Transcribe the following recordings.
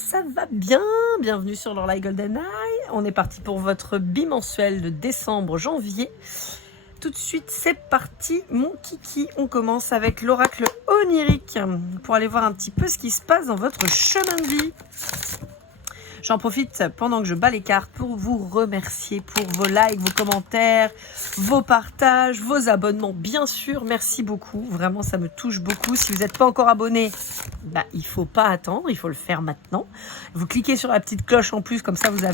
ça va bien? Bienvenue sur Lorelai Golden Eye. On est parti pour votre bimensuel de décembre-janvier. Tout de suite, c'est parti, mon kiki. On commence avec l'oracle onirique pour aller voir un petit peu ce qui se passe dans votre chemin de vie. J'en profite pendant que je bats les cartes pour vous remercier pour vos likes, vos commentaires, vos partages, vos abonnements. Bien sûr, merci beaucoup. Vraiment, ça me touche beaucoup. Si vous n'êtes pas encore abonné, il ne faut pas attendre. Il faut le faire maintenant. Vous cliquez sur la petite cloche en plus. Comme ça, vous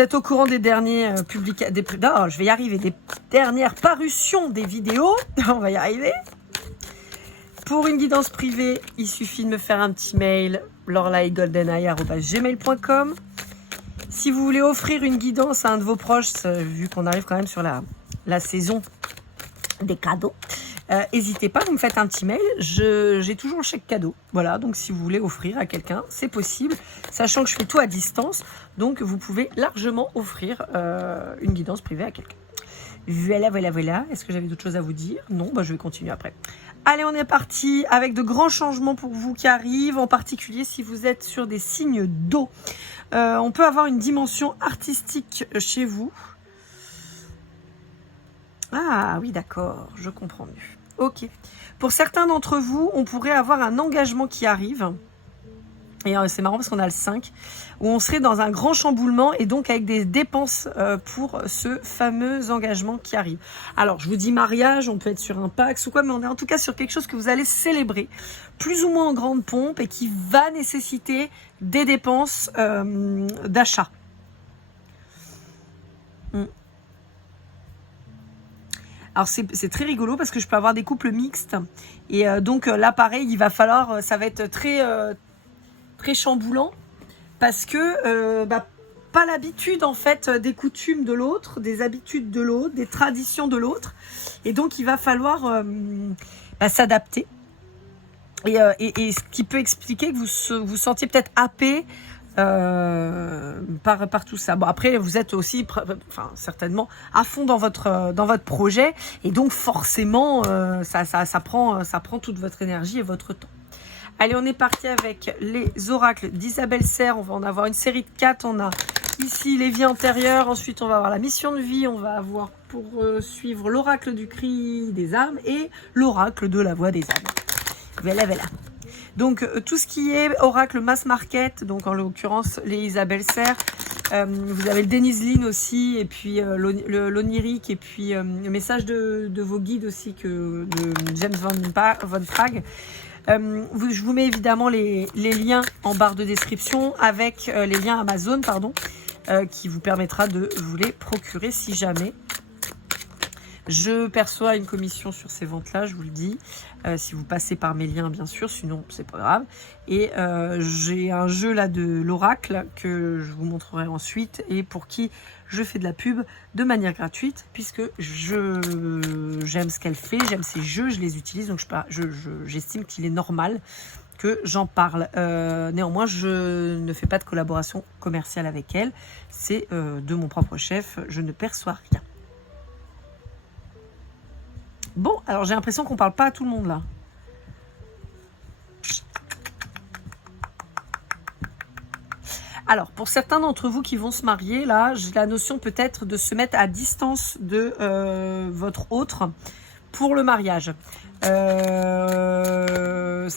êtes au courant des dernières des dernières parutions des vidéos. On va y arriver. Pour une guidance privée, il suffit de me faire un petit mail lorelaigoldeneye@gmail.com. Si vous voulez offrir une guidance à un de vos proches, vu qu'on arrive quand même sur la saison des cadeaux, n'hésitez pas, vous me faites un petit mail. J'ai toujours le chèque cadeau. Voilà, donc si vous voulez offrir à quelqu'un, c'est possible. Sachant que je fais tout à distance, donc vous pouvez largement offrir une guidance privée à quelqu'un. Voilà. Est-ce que j'avais d'autres choses à vous dire? Non, je vais continuer après. Allez, on est parti avec de grands changements pour vous qui arrivent, en particulier si vous êtes sur des signes d'eau. On peut avoir une dimension artistique chez vous. Ah oui, d'accord, je comprends mieux. Ok. Pour certains d'entre vous, on pourrait avoir un engagement qui arrive. Et c'est marrant parce qu'on a le 5, où on serait dans un grand chamboulement et donc avec des dépenses pour ce fameux engagement qui arrive. Alors, je vous dis mariage, on peut être sur un Pax ou quoi, mais on est en tout cas sur quelque chose que vous allez célébrer, plus ou moins en grande pompe et qui va nécessiter des dépenses d'achat. Alors, c'est très rigolo parce que je peux avoir des couples mixtes. Et donc là, pareil, il va falloir, ça va être très chamboulant parce que pas l'habitude en fait des coutumes de l'autre, des habitudes de l'autre, des traditions de l'autre, et donc il va falloir s'adapter et ce qui peut expliquer que vous sentiez peut-être happé par tout ça. Bon, après vous êtes aussi certainement à fond dans votre projet et donc forcément ça prend toute votre énergie et votre temps. Allez, on est parti avec les oracles d'Isabelle Serre. On va en avoir une série de 4. On a ici les vies antérieures. Ensuite, on va avoir la mission de vie. On va avoir pour suivre l'oracle du cri des âmes et l'oracle de la voix des âmes. Voilà. Donc, tout ce qui est oracle mass market, donc en l'occurrence les Isabelle Serre. Vous avez le Denise Lynn aussi, et puis l'onirique, et puis le message de vos guides aussi, de James Von Prague. Je vous mets évidemment les liens en barre de description avec les liens Amazon, qui vous permettra de vous les procurer si jamais. Je perçois une commission sur ces ventes-là, je vous le dis, si vous passez par mes liens, bien sûr, sinon c'est pas grave. Et j'ai un jeu là de l'oracle que je vous montrerai ensuite et pour qui je fais de la pub de manière gratuite puisque j'aime ce qu'elle fait, j'aime ses jeux, je les utilise, donc j'estime qu'il est normal que j'en parle. Néanmoins, je ne fais pas de collaboration commerciale avec elle, c'est de mon propre chef, je ne perçois rien. Bon, alors j'ai l'impression qu'on parle pas à tout le monde là. Alors, pour certains d'entre vous qui vont se marier, là, j'ai la notion peut-être de se mettre à distance de votre autre pour le mariage. Ça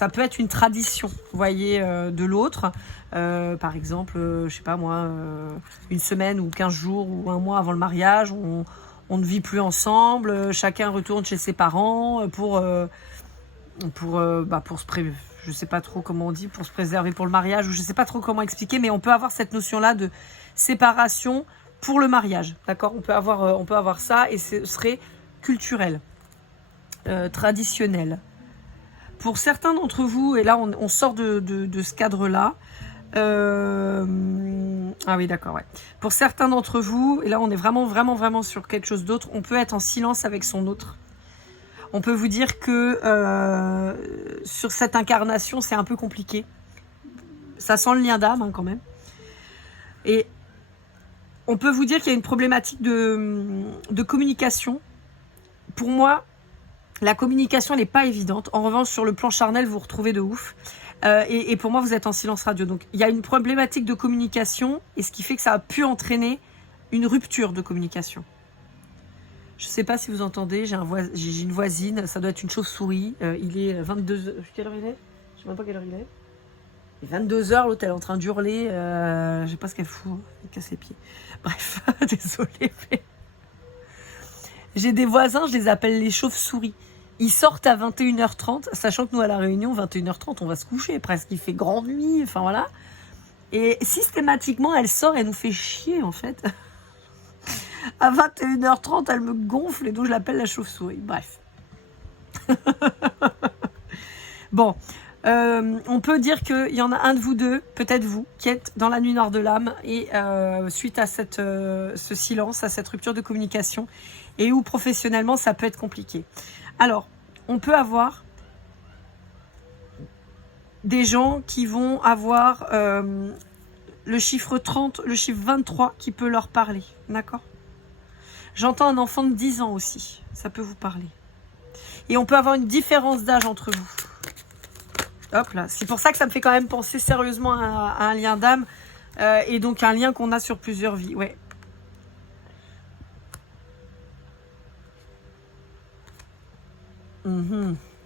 peut être une tradition, vous voyez, de l'autre. Par exemple, je sais pas moi, une semaine ou 15 jours ou un mois avant le mariage, on ne vit plus ensemble, chacun retourne chez ses parents pour se préserver. Je sais pas trop comment on dit, pour se préserver pour le mariage, ou je sais pas trop comment expliquer, mais on peut avoir cette notion-là de séparation pour le mariage, d'accord ? On peut avoir ça et ce serait culturel, traditionnel. Pour certains d'entre vous, et là on sort de ce cadre-là, ah oui, d'accord, ouais. Pour certains d'entre vous, et là on est vraiment sur quelque chose d'autre, on peut être en silence avec son autre. On peut vous dire que sur cette incarnation, c'est un peu compliqué. Ça sent le lien d'âme, quand même. Et on peut vous dire qu'il y a une problématique de communication. Pour moi, la communication, elle n'est pas évidente. En revanche, sur le plan charnel, vous vous retrouvez de ouf. Et pour moi, vous êtes en silence radio. Donc, il y a une problématique de communication et ce qui fait que ça a pu entraîner une rupture de communication. Je ne sais pas si vous entendez, j'ai une voisine, ça doit être une chauve-souris. Il est 22h. Quelle heure il est? Je ne sais même pas quelle heure il est. Il est 22h, l'autre elle est en train d'hurler. Je ne sais pas ce qu'elle fout. Elle casse les pieds. Bref, désolée. Mais... J'ai des voisins, je les appelle les chauves-souris. Ils sortent à 21h30, sachant que nous à La Réunion, 21h30, on va se coucher presque. Il fait grande nuit, enfin voilà. Et systématiquement, elle sort, elle nous fait chier en fait. À 21h30, elle me gonfle et donc je l'appelle la chauve-souris. Bref. Bon, on peut dire qu'il y en a un de vous deux, peut-être vous, qui êtes dans la nuit noire de l'âme et suite à ce silence, à cette rupture de communication et où professionnellement ça peut être compliqué. Alors, on peut avoir des gens qui vont avoir le chiffre 30, le chiffre 23 qui peut leur parler, d'accord ? J'entends un enfant de 10 ans aussi, ça peut vous parler. Et on peut avoir une différence d'âge entre vous. Hop là, c'est pour ça que ça me fait quand même penser sérieusement à un lien d'âme et donc un lien qu'on a sur plusieurs vies, ouais.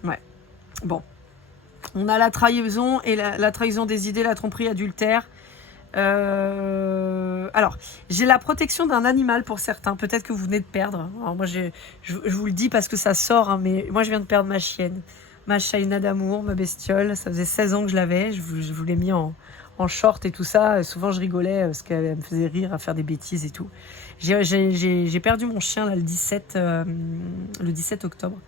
Ouais, bon. On a la trahison et la trahison des idées, la tromperie, adultère. Alors, j'ai la protection d'un animal pour certains. Peut-être que vous venez de perdre. Alors moi, je vous le dis parce que ça sort, hein, mais moi, je viens de perdre ma chienne. Ma Shaina d'amour, ma bestiole. Ça faisait 16 ans que je l'avais. Je vous l'ai mis en short et tout ça. Souvent, je rigolais parce qu'elle me faisait rire à faire des bêtises et tout. J'ai perdu mon chien là, le 17 octobre.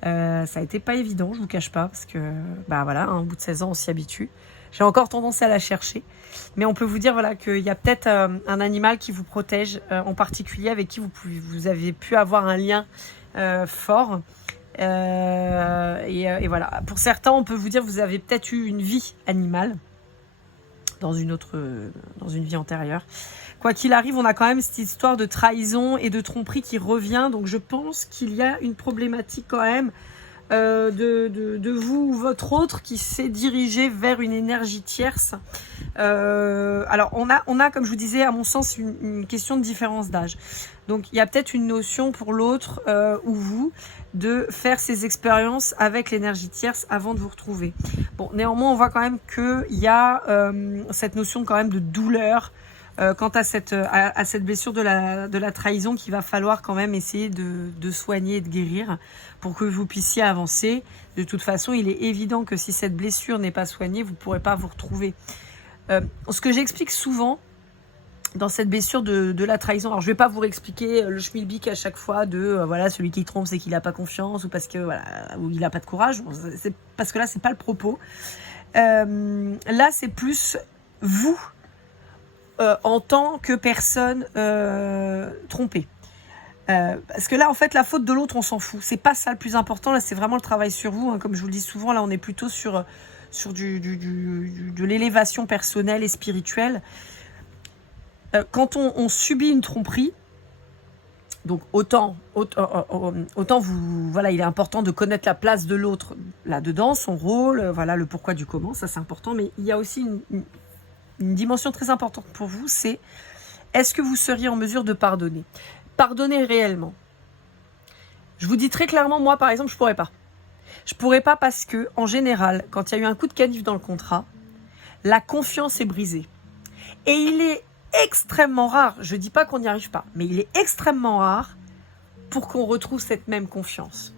Ça a été pas évident, je vous cache pas, parce que bah voilà, hein, au bout de 16 ans, on s'y habitue. J'ai encore tendance à la chercher, mais on peut vous dire voilà qu'il y a peut-être un animal qui vous protège, en particulier avec qui vous avez pu avoir un lien fort. Et voilà. Pour certains, on peut vous dire vous avez peut-être eu une vie animale dans une vie antérieure. Quoi qu'il arrive, on a quand même cette histoire de trahison et de tromperie qui revient. Donc je pense qu'il y a une problématique quand même de vous ou votre autre qui s'est dirigé vers une énergie tierce. Alors on a, comme je vous disais, à mon sens, une question de différence d'âge. Donc il y a peut-être une notion pour l'autre ou vous de faire ces expériences avec l'énergie tierce avant de vous retrouver. Bon, néanmoins, on voit quand même qu'il y a cette notion quand même de douleur quant à cette blessure de la trahison qu'il va falloir quand même essayer de soigner et de guérir pour que vous puissiez avancer. De toute façon, il est évident que si cette blessure n'est pas soignée, vous ne pourrez pas vous retrouver. Ce que j'explique souvent dans cette blessure de la trahison, alors je ne vais pas vous réexpliquer le schmilblick à chaque fois de voilà, celui qui trompe c'est qu'il n'a pas confiance ou parce que voilà, ou il n'a pas de courage. Bon, c'est parce que là c'est pas le propos. Là c'est plus vous en tant que personne trompée. Parce que là en fait la faute de l'autre on s'en fout, c'est pas ça le plus important. Là c'est vraiment le travail sur vous, hein. Comme je vous le dis souvent, là on est plutôt sur de l'élévation personnelle et spirituelle. Quand on subit une tromperie, donc autant vous, voilà, il est important de connaître la place de l'autre là-dedans, son rôle, voilà, le pourquoi du comment, ça c'est important, mais il y a aussi une dimension très importante pour vous, c'est est-ce que vous seriez en mesure de pardonner ? Pardonner réellement. Je vous dis très clairement, moi par exemple, je pourrais pas. Je pourrais pas parce que, en général, quand il y a eu un coup de canif dans le contrat, la confiance est brisée. Et il est extrêmement rare, je ne dis pas qu'on n'y arrive pas, mais il est extrêmement rare pour qu'on retrouve cette même confiance.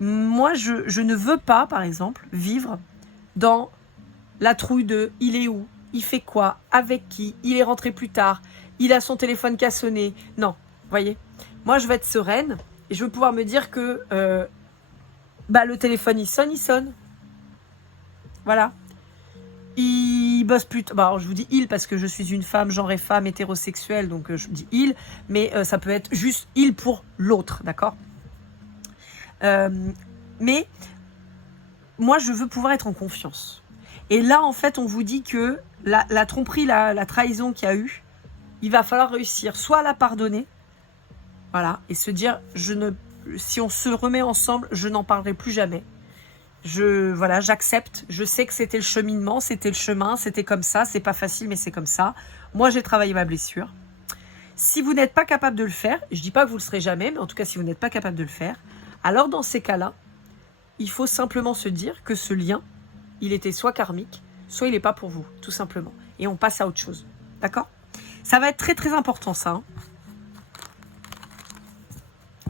Moi, je ne veux pas, par exemple, vivre dans la trouille de « il est où ? Il fait quoi ? Avec qui ? Il est rentré plus tard ? Il a son téléphone qui a sonné ?» Non, voyez. Moi, je veux être sereine et je veux pouvoir me dire que le téléphone, il sonne. Voilà. Il bosse plus tard. Alors je vous dis il parce que je suis une femme, genre et femme, hétérosexuelle, donc je dis il, mais ça peut être juste il pour l'autre, d'accord ? Mais moi, je veux pouvoir être en confiance. Et là, en fait, on vous dit que la tromperie, la trahison qu'il y a eu, il va falloir réussir soit à la pardonner, voilà, et se dire si on se remet ensemble, je n'en parlerai plus jamais. Voilà, j'accepte. Je sais que c'était le cheminement, c'était le chemin, c'était comme ça. C'est pas facile, mais c'est comme ça. Moi, j'ai travaillé ma blessure. Si vous n'êtes pas capable de le faire, je dis pas que vous le serez jamais, mais en tout cas, si vous n'êtes pas capable de le faire, alors dans ces cas-là, il faut simplement se dire que ce lien, il était soit karmique, soit il n'est pas pour vous, tout simplement. Et on passe à autre chose. D'accord ? Ça va être très très important, ça. Hein.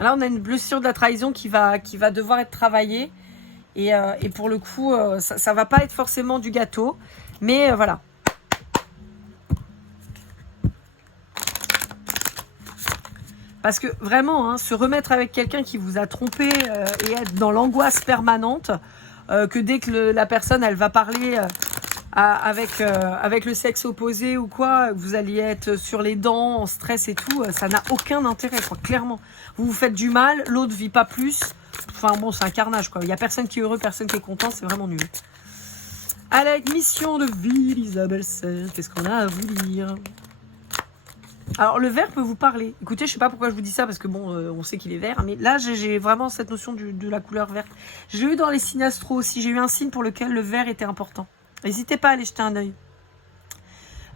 Là, on a une blessure de la trahison qui va devoir être travaillée. Et pour le coup, ça va pas être forcément du gâteau. Mais voilà. Parce que vraiment, hein, se remettre avec quelqu'un qui vous a trompé et être dans l'angoisse permanente, que dès que la personne, elle va parler avec le sexe opposé ou quoi, vous alliez être sur les dents, en stress et tout, ça n'a aucun intérêt, quoi, clairement. Vous vous faites du mal, l'autre vit pas plus. Enfin bon, c'est un carnage, quoi. Il n'y a personne qui est heureux, personne qui est content, c'est vraiment nul. Allez, mission de vie, Isabelle Serre, qu'est-ce qu'on a à vous dire ? Alors, le vert peut vous parler. Écoutez, je sais pas pourquoi je vous dis ça, parce que bon, on sait qu'il est vert, mais là, j'ai vraiment cette notion de la couleur verte. J'ai eu dans les signes astro aussi, j'ai eu un signe pour lequel le vert était important. N'hésitez pas à aller jeter un œil.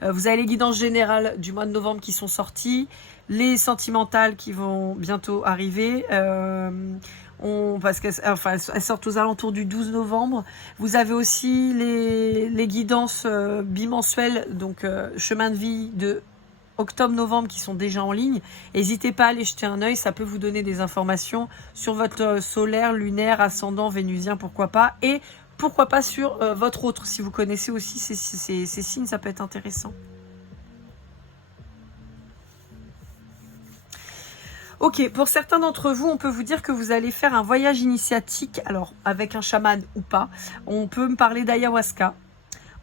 Vous avez les guidances générales du mois de novembre qui sont sorties, les sentimentales qui vont bientôt arriver, parce qu'elles sortent aux alentours du 12 novembre. Vous avez aussi les guidances bimensuelles, donc chemin de vie de octobre-novembre qui sont déjà en ligne. N'hésitez pas à aller jeter un œil, ça peut vous donner des informations sur votre solaire, lunaire, ascendant, vénusien, pourquoi pas, et pourquoi pas sur votre autre, si vous connaissez aussi ces signes, ça peut être intéressant. Ok, pour certains d'entre vous, on peut vous dire que vous allez faire un voyage initiatique, alors avec un chaman ou pas. On peut me parler d'ayahuasca.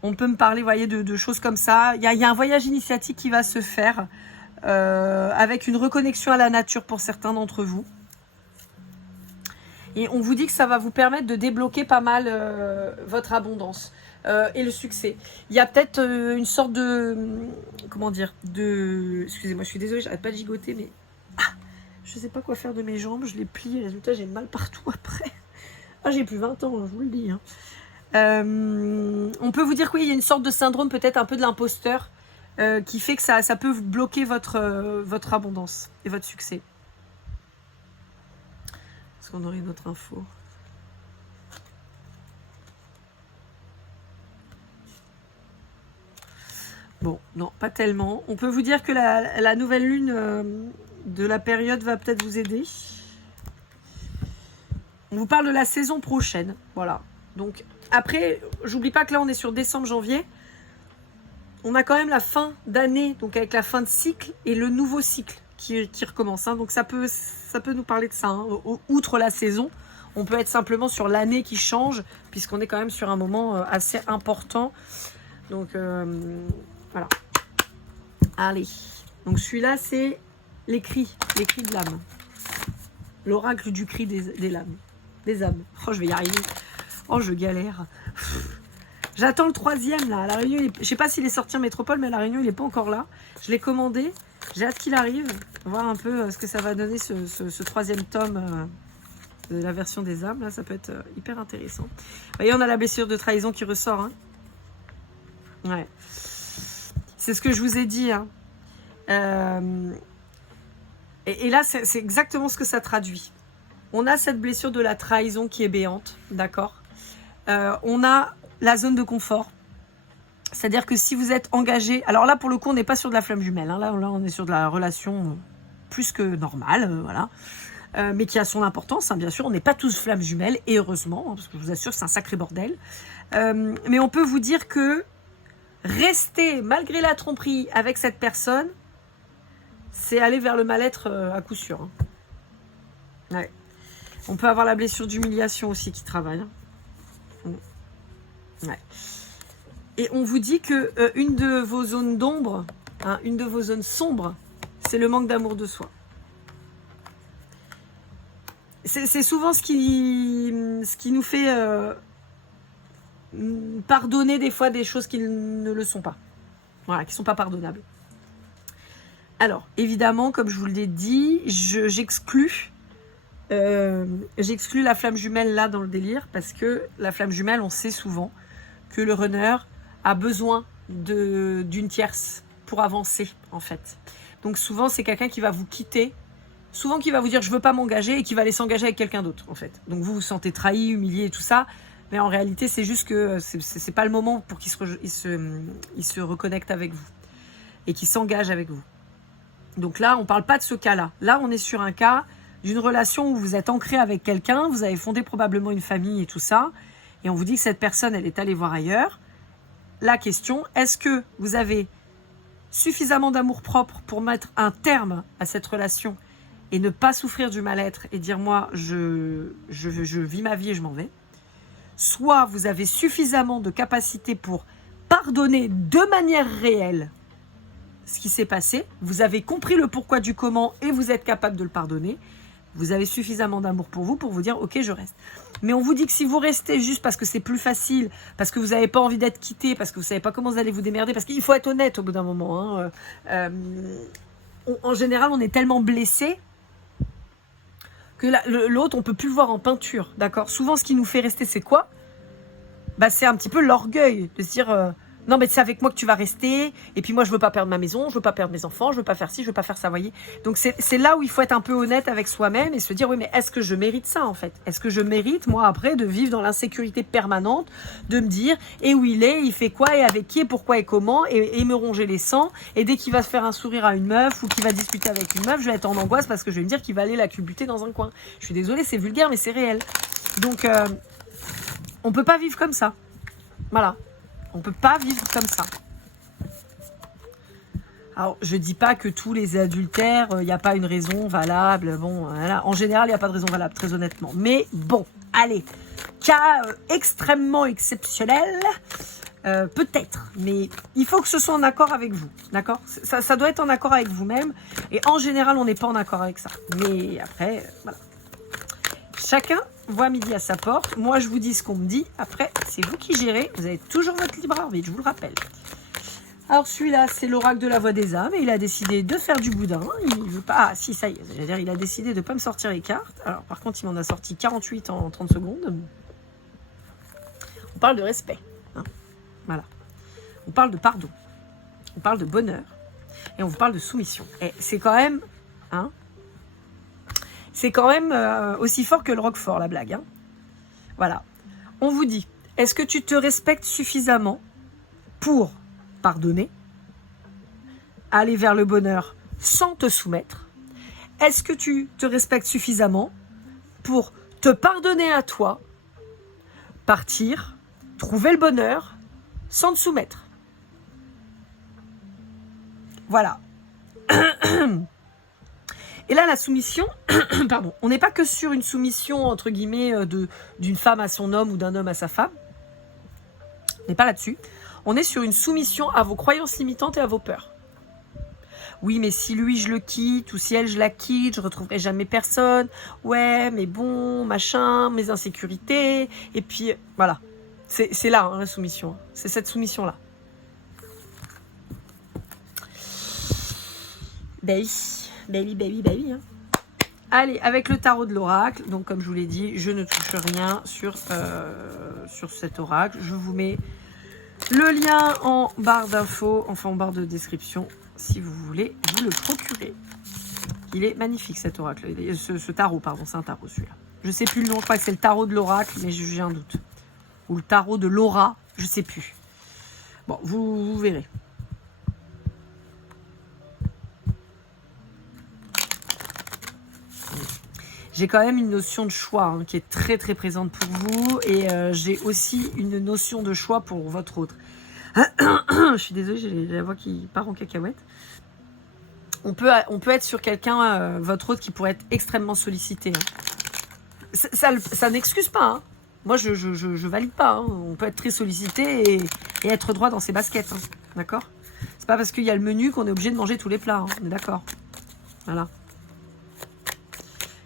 On peut me parler, voyez, de choses comme ça. Il y a un voyage initiatique qui va se faire avec une reconnexion à la nature pour certains d'entre vous. Et on vous dit que ça va vous permettre de débloquer pas mal votre abondance et le succès. Il y a peut-être une sorte de... Comment dire excusez-moi, je suis désolée, j'arrête pas de gigoter, mais... je sais pas quoi faire de mes jambes, je les plie, résultat, j'ai mal partout après. J'ai plus 20 ans, je vous le dis. Hein. On peut vous dire que oui, il y a une sorte de syndrome peut-être un peu de l'imposteur qui fait que ça peut bloquer votre abondance et votre succès. Est-ce qu'on aurait une autre info ? Bon, non, pas tellement. On peut vous dire que la nouvelle lune de la période va peut-être vous aider. On vous parle de la saison prochaine, voilà. Donc, après, j'oublie pas que là, on est sur décembre-janvier. On a quand même la fin d'année, donc avec la fin de cycle et le nouveau cycle qui recommence. Hein. Donc, ça peut nous parler de ça. Hein. Outre la saison, on peut être simplement sur l'année qui change, puisqu'on est quand même sur un moment assez important. Donc, voilà. Allez. Donc, celui-là, c'est les cris de l'âme. L'oracle du cri des lames. Des âmes. Oh, je vais y arriver. Oh, je galère. J'attends le 3e, là. À La Réunion, je sais pas s'il est sorti en métropole, mais à La Réunion, il n'est pas encore là. Je l'ai commandé. J'ai hâte qu'il arrive. Voir un peu ce que ça va donner, ce 3e tome de la version des âmes. Là, ça peut être hyper intéressant. Vous voyez, on a la blessure de trahison qui ressort. Hein. Ouais. C'est ce que je vous ai dit. Hein. Et là, c'est exactement ce que ça traduit. On a cette blessure de la trahison qui est béante, d'accord ? On a la zone de confort. C'est-à-dire que si vous êtes engagé... Alors là, pour le coup, on n'est pas sur de la flamme jumelle. Hein. Là, on est sur de la relation plus que normale, voilà. Mais qui a son importance, hein, bien sûr. On n'est pas tous flammes jumelles, et heureusement, hein, parce que je vous assure, c'est un sacré bordel. Mais on peut vous dire que rester, malgré la tromperie, avec cette personne, c'est aller vers le mal-être à coup sûr. Hein. Ouais. On peut avoir la blessure d'humiliation aussi qui travaille. Ouais. Et on vous dit que une de vos zones d'ombre, hein, une de vos zones sombres, c'est le manque d'amour de soi. C'est souvent ce qui nous fait pardonner des fois des choses qui ne le sont pas. Voilà, qui ne sont pas pardonnables. Alors, évidemment, comme je vous l'ai dit, j'exclus J'exclus la flamme jumelle là dans le délire parce que la flamme jumelle, on sait souvent que le runner a besoin d'une tierce pour avancer en fait. Donc souvent c'est quelqu'un qui va vous quitter, souvent qui va vous dire je veux pas m'engager et qui va aller s'engager avec quelqu'un d'autre en fait. Donc vous vous sentez trahi, humilié et tout ça, mais en réalité c'est juste que c'est pas le moment pour qu'il se reconnecte avec vous et qu'il s'engage avec vous. Donc là on parle pas de ce cas-là. Là on est sur un cas d'une relation où vous êtes ancré avec quelqu'un, vous avez fondé probablement une famille et tout ça, et on vous dit que cette personne, elle est allée voir ailleurs. La question, est-ce que vous avez suffisamment d'amour-propre pour mettre un terme à cette relation et ne pas souffrir du mal-être et dire moi, je vis ma vie et je m'en vais. Soit vous avez suffisamment de capacité pour pardonner de manière réelle ce qui s'est passé, vous avez compris le pourquoi du comment et vous êtes capable de le pardonner. Vous avez suffisamment d'amour pour vous dire ok je reste. Mais on vous dit que si vous restez juste parce que c'est plus facile, parce que vous n'avez pas envie d'être quitté, parce que vous ne savez pas comment vous allez vous démerder, parce qu'il faut être honnête au bout d'un moment. En général on est tellement blessé que l'autre on peut plus le voir en peinture, d'accord. Souvent ce qui nous fait rester c'est quoi? C'est un petit peu l'orgueil de se dire non mais c'est avec moi que tu vas rester, et puis moi je veux pas perdre ma maison, je veux pas perdre mes enfants, je veux pas faire ci, je veux pas faire ça, voyez. Donc c'est là où il faut être un peu honnête avec soi-même et se dire oui mais est-ce que je mérite ça en fait? Est-ce que je mérite moi après de vivre dans l'insécurité permanente, de me dire et où il fait quoi et avec qui et pourquoi et comment, et me ronger les sangs, et dès qu'il va se faire un sourire à une meuf ou qu'il va discuter avec une meuf, je vais être en angoisse parce que je vais me dire qu'il va aller la culbuter dans un coin. Je suis désolée, c'est vulgaire mais c'est réel. Donc on peut pas vivre comme ça. Voilà. On ne peut pas vivre comme ça. Alors, je ne dis pas que tous les adultères, il n'y a pas une raison valable. Bon, voilà. En général, il n'y a pas de raison valable, très honnêtement. Mais bon, allez, cas extrêmement exceptionnel, peut-être. Mais il faut que ce soit en accord avec vous, d'accord ? Ça doit être en accord avec vous-même. Et en général, on n'est pas en accord avec ça. Mais après, voilà. Chacun voit midi à sa porte. Moi, je vous dis ce qu'on me dit. Après, c'est vous qui gérez. Vous avez toujours votre libre arbitre, je vous le rappelle. Alors, celui-là, c'est l'oracle de la voix des âmes. Et il a décidé de faire du boudin. Il veut pas... Ah, si, ça y est. J'allais dire, il a décidé de ne pas me sortir les cartes. Alors, par contre, il m'en a sorti 48 en 30 secondes. On parle de respect. Hein. Voilà. On parle de pardon. On parle de bonheur. Et on vous parle de soumission. Et c'est quand même... Hein, c'est quand même aussi fort que le Roquefort, la blague. Hein. Voilà. On vous dit, est-ce que tu te respectes suffisamment pour pardonner, aller vers le bonheur sans te soumettre? Est-ce que tu te respectes suffisamment pour te pardonner à toi, partir, trouver le bonheur sans te soumettre? Voilà. Et là, la soumission, pardon, on n'est pas que sur une soumission, entre guillemets, d'une femme à son homme ou d'un homme à sa femme. On n'est pas là-dessus. On est sur une soumission à vos croyances limitantes et à vos peurs. Oui, mais si lui, je le quitte, ou si elle, je la quitte, je ne retrouverai jamais personne. Ouais, mais bon, machin, mes insécurités. Et puis, voilà. C'est là, hein, la soumission. C'est cette soumission-là. Baby. Hein. Allez, avec le tarot de l'oracle, donc comme je vous l'ai dit, je ne touche rien sur cet oracle. Je vous mets le lien en barre d'infos, enfin en barre de description, si vous voulez vous le procurer. Il est magnifique cet oracle, ce tarot, pardon, c'est un tarot celui-là. Je ne sais plus le nom, je crois que c'est le tarot de l'oracle, mais j'ai un doute. Ou le tarot de l'aura, je ne sais plus. Bon, vous verrez. J'ai quand même une notion de choix hein, qui est très très présente pour vous, et j'ai aussi une notion de choix pour votre autre. Je suis désolée, j'ai la voix qui part en cacahuète. On peut être sur quelqu'un, votre autre, qui pourrait être extrêmement sollicité. Hein. Ça n'excuse pas. Hein. Moi, je valide pas. Hein. On peut être très sollicité et être droit dans ses baskets. Hein. D'accord ? C'est pas parce qu'il y a le menu qu'on est obligé de manger tous les plats. Hein. On est d'accord ? Voilà.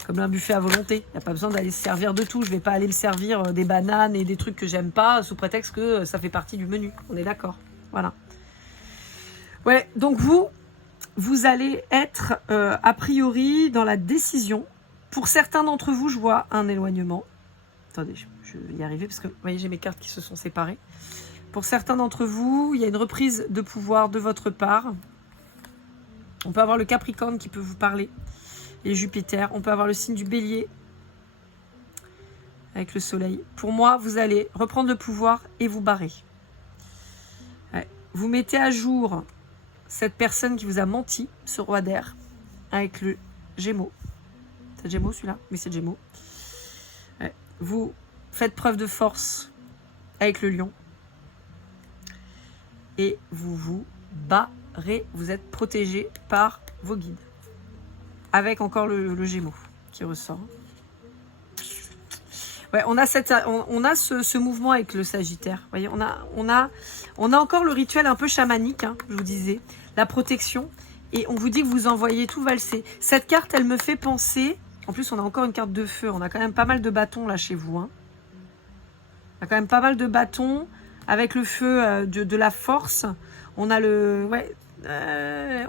Comme un buffet à volonté. Il n'y a pas besoin d'aller se servir de tout. Je ne vais pas aller me servir des bananes et des trucs que j'aime pas sous prétexte que ça fait partie du menu. On est d'accord. Voilà. Ouais, donc vous allez être a priori dans la décision Pour certains d'entre vous, je vois un éloignement. Attendez, je vais y arriver parce que vous voyez, j'ai mes cartes qui se sont séparées. Pour certains d'entre vous, il y a une reprise de pouvoir de votre part. On peut avoir le Capricorne qui peut vous parler et Jupiter. On peut avoir le signe du Bélier avec le Soleil. Pour moi, vous allez reprendre le pouvoir et vous barrer. Ouais. Vous mettez à jour cette personne qui vous a menti, ce roi d'air, avec le Gémeaux. C'est Gémeaux celui-là? Oui, c'est Gémeaux. Ouais. Vous faites preuve de force avec le Lion. Et vous vous barrez. Vous êtes protégé par vos guides. Avec encore le Gémeaux qui ressort. Ouais, on a ce mouvement avec le Sagittaire. Vous voyez, on a encore le rituel un peu chamanique, hein, je vous disais, la protection. Et on vous dit que vous envoyez tout valser. Cette carte, elle me fait penser. En plus, on a encore une carte de feu. On a quand même pas mal de bâtons là chez vous. Hein. On a quand même pas mal de bâtons avec le feu de la force. On a le,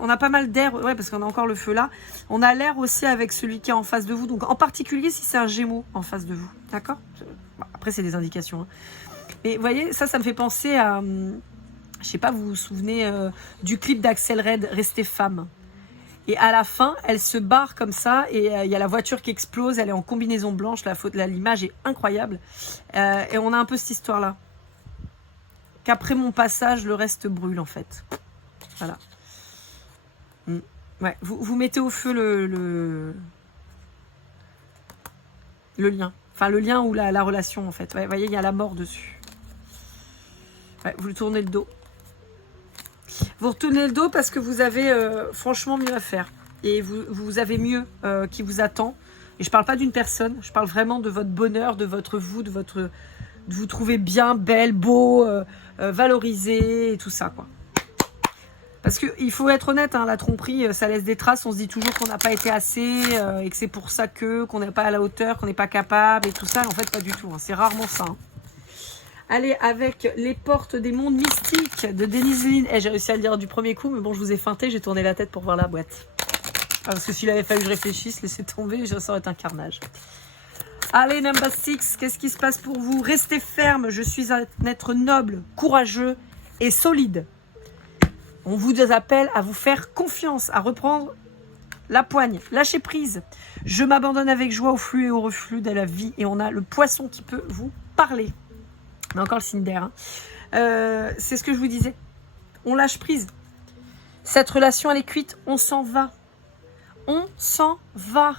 on a pas mal d'air, parce qu'on a encore le feu là. On a l'air aussi avec celui qui est en face de vous. Donc en particulier si c'est un Gémeaux en face de vous, d'accord? Après c'est des indications. Hein. Mais vous voyez, ça me fait penser à, je sais pas, vous vous souvenez du clip d'Axel Red, Restez femme. Et à la fin, elle se barre comme ça et il y a la voiture qui explose. Elle est en combinaison blanche. L'image est incroyable. Et on a un peu cette histoire là. Qu'après mon passage, le reste brûle en fait. Voilà. Ouais, vous mettez au feu le lien. Enfin, le lien ou la relation en fait. Ouais, vous voyez, il y a la mort dessus. Ouais, vous lui tournez le dos. Vous retournez le dos parce que vous avez franchement mieux à faire. Et vous avez mieux qui vous attend. Et je parle pas d'une personne. Je parle vraiment de votre bonheur, de votre vous, de vous trouver bien, belle, beau, valorisé et tout ça, quoi. Parce qu'il faut être honnête, hein, la tromperie, ça laisse des traces. On se dit toujours qu'on n'a pas été assez et que c'est pour ça qu'on n'est pas à la hauteur, qu'on n'est pas capable et tout ça. En fait, pas du tout. Hein. C'est rarement ça. Hein. Allez, avec Les Portes des Mondes Mystiques de Denise Lynn. J'ai réussi à le dire du premier coup, mais bon, je vous ai feinté. J'ai tourné la tête pour voir la boîte. Parce que s'il avait fallu que je réfléchisse, laissez tomber, ça aurait été un carnage. Allez, number 6, qu'est-ce qui se passe pour vous? Restez ferme, je suis un être noble, courageux et solide. On vous appelle à vous faire confiance, à reprendre la poigne, lâcher prise. Je m'abandonne avec joie au flux et au reflux de la vie. Et on a le Poisson qui peut vous parler. On a encore le signe d'air. Hein. C'est ce que je vous disais. On lâche prise. Cette relation, elle est cuite, on s'en va. On s'en va.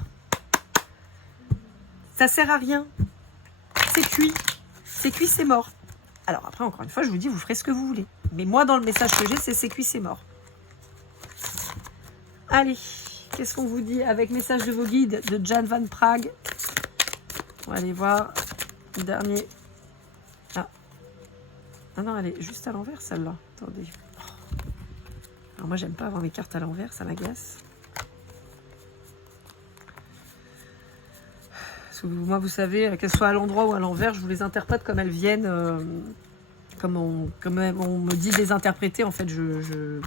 Ça sert à rien. C'est cuit. C'est cuit, c'est mort. Alors après, encore une fois, je vous dis, vous ferez ce que vous voulez. Mais moi, dans le message que j'ai, c'est cuit, c'est mort. Allez, qu'est-ce qu'on vous dit avec Message de vos guides de Jan Van Prague. On va aller voir le dernier. Ah. Ah non, elle est juste à l'envers, celle-là. Attendez. Alors moi, j'aime pas avoir mes cartes à l'envers, ça m'agace. Parce que moi, vous savez, qu'elles soient à l'endroit ou à l'envers, je vous les interprète comme elles viennent, comme on me dit de les interpréter. En fait, je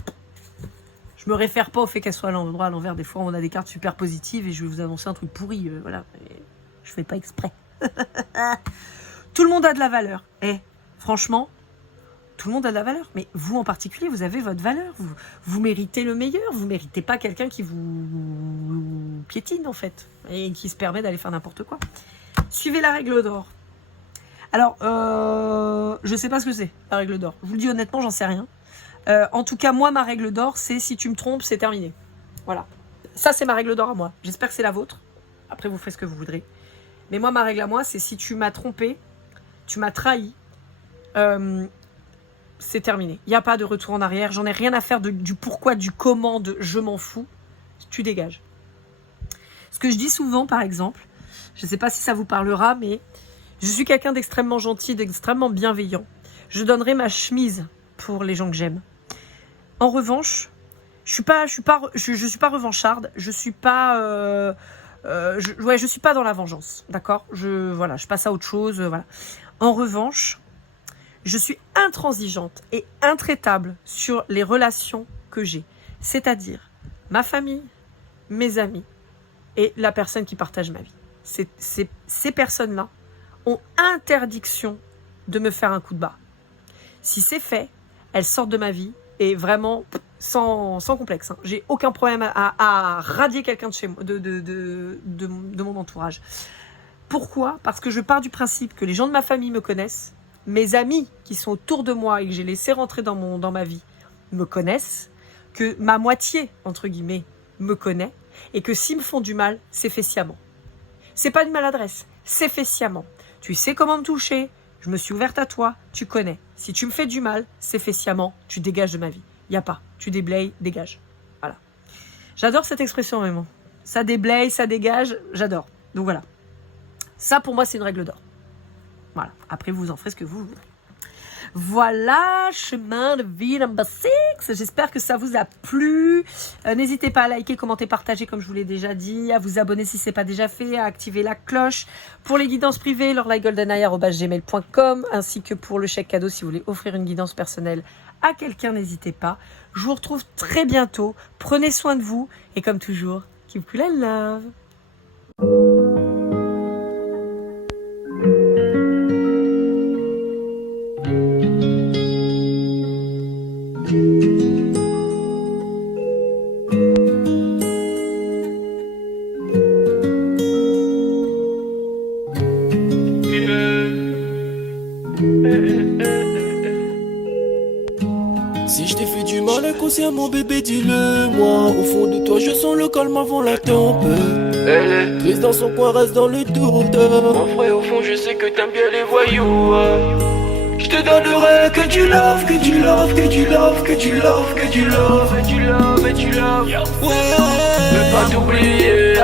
me réfère pas au fait qu'elles soient à l'endroit, à l'envers. Des fois, on a des cartes super positives et je vais vous annoncer un truc pourri. Voilà, et je fais pas exprès. Tout le monde a de la valeur. Et franchement, tout le monde a de la valeur. Mais vous en particulier, vous avez votre valeur. Vous méritez le meilleur. Vous méritez pas quelqu'un qui vous piétine, en fait. Et qui se permet d'aller faire n'importe quoi. Suivez la règle d'or. Alors, je sais pas ce que c'est, la règle d'or. Je vous le dis honnêtement, j'en sais rien. En tout cas, moi, ma règle d'or, c'est si tu me trompes, c'est terminé. Voilà. Ça, c'est ma règle d'or à moi. J'espère que c'est la vôtre. Après, vous ferez ce que vous voudrez. Mais moi, ma règle à moi, c'est si tu m'as trompé, tu m'as trahi, c'est terminé. Il n'y a pas de retour en arrière. J'en ai rien à faire du pourquoi, du comment, de je m'en fous. Tu dégages. Ce que je dis souvent, par exemple, je ne sais pas si ça vous parlera, mais je suis quelqu'un d'extrêmement gentil, d'extrêmement bienveillant. Je donnerai ma chemise pour les gens que j'aime. En revanche, je suis pas revancharde. Je suis pas, je suis pas dans la vengeance, d'accord. Je passe à autre chose, voilà. En revanche, je suis intransigeante et intraitable sur les relations que j'ai, c'est-à-dire ma famille, mes amis et la personne qui partage ma vie. Ces personnes-là ont interdiction de me faire un coup de barre. Si c'est fait, elles sortent de ma vie et vraiment sans complexe. Hein. J'ai aucun problème à radier quelqu'un de chez moi, de mon entourage. Pourquoi ? Parce que je pars du principe que les gens de ma famille me connaissent, mes amis qui sont autour de moi et que j'ai laissé rentrer dans ma vie me connaissent, que ma moitié, entre guillemets, me connaît, et que s'ils me font du mal, c'est fait sciemment. C'est pas une maladresse, c'est fait sciemment. Tu sais comment me toucher, je me suis ouverte à toi, tu connais. Si tu me fais du mal, c'est fait sciemment, tu dégages de ma vie. Y a pas, tu déblayes, dégage. Voilà. J'adore cette expression vraiment. Ça déblaye, ça dégage, j'adore. Donc voilà. Ça pour moi c'est une règle d'or. Voilà. Après vous en ferez ce que vous voulez. Voilà, chemin de vie number 6. J'espère que ça vous a plu. N'hésitez pas à liker, commenter, partager comme je vous l'ai déjà dit, à vous abonner si ce n'est pas déjà fait, à activer la cloche. Pour les guidances privées, laurelygoldeneye@gmail.com, ainsi que pour le chèque cadeau si vous voulez offrir une guidance personnelle à quelqu'un, n'hésitez pas. Je vous retrouve très bientôt. Prenez soin de vous et comme toujours, keep cool and love. Si je t'ai fait du mal inconsciemment bébé dis-le moi. Au fond de toi je sens le calme avant la tempête. Elle est triste dans son coin, reste dans le doute. Mon frère au fond je sais que t'aimes bien les voyous. Je te donnerai que du love, que du love, que du love, que du love, que du love, et du love, et du love. Ouais, ne pas t'oublier.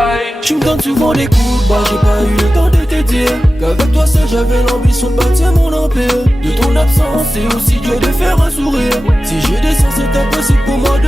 Tu me donnes souvent des coups de barre, j'ai pas eu le temps de te dire qu'avec toi seul j'avais l'ambition de bâtir mon empire. De ton absence c'est aussi dur de faire un sourire. Si j'ai des sens c'est impossible pour moi de